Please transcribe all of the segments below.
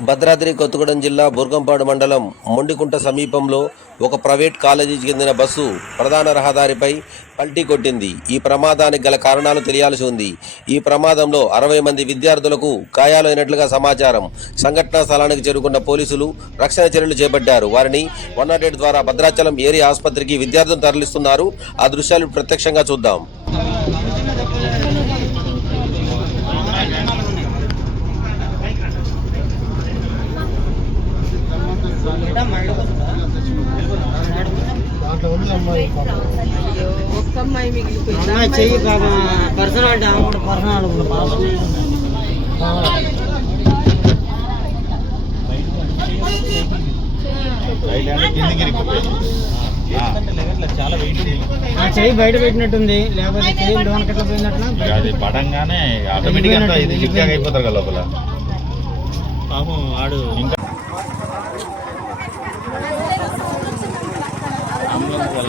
భద్రాద్రి కొత్తగూడెం జిల్లా బుర్గంపాడు మండలం మొండికుంట సమీపంలో ఒక ప్రైవేట్ కాలేజీకి చెందిన బస్సు ప్రధాన రహదారిపై పల్టీ కొట్టింది. ఈ ప్రమాదానికి గల కారణాలు తెలియాల్సి ఉంది. ఈ ప్రమాదంలో అరవై మంది విద్యార్థులకు గాయాలైనట్లుగా సమాచారం. సంఘటనా స్థలానికి చేరుకున్న పోలీసులు రక్షణ చర్యలు చేపట్టారు. వారిని వన్ ద్వారా భద్రాచలం ఏరియా ఆసుపత్రికి విద్యార్థులను తరలిస్తున్నారు. ఆ దృశ్యాలు ప్రత్యక్షంగా చూద్దాం. అయ్యో, ఒక్క అమ్మాయి మిగిలిపోయింది అమ్మాయి చెయ్యి పర్సనల్ అంటే ఆమె కూడా పాప చెయ్యి బయట పెట్టినట్టుంది లేకపోతే చెయ్యి లోనకి ఎట్లా పోయినట్లా అది పడంగానే ఆటోమేటిక్ అంతా ఇది చిక్కాగా అయిపోతారు కదా లోపల. పాపం వాడు ఇంకా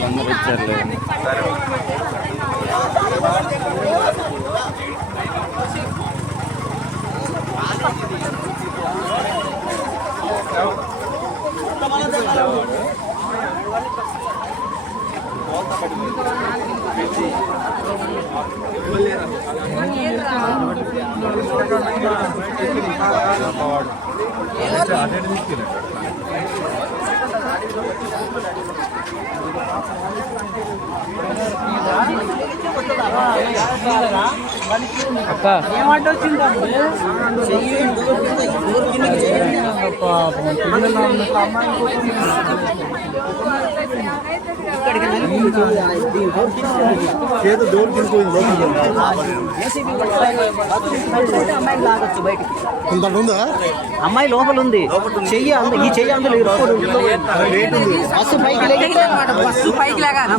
వాళ్ళందరూ వచ్చారు అక్క అమ్మాయి లోపల ఉంది. చెయ్యి అందు ఈ చెయ్యి అందులో ఇరుక్కొని ఉంది. బస్సు పైకి లేగితే బస్సు పైకి ఆ,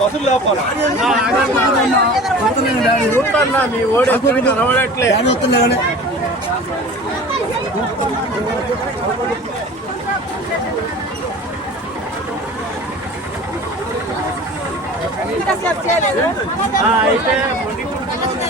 బస్సు పైకి లేగితే వచ్చింది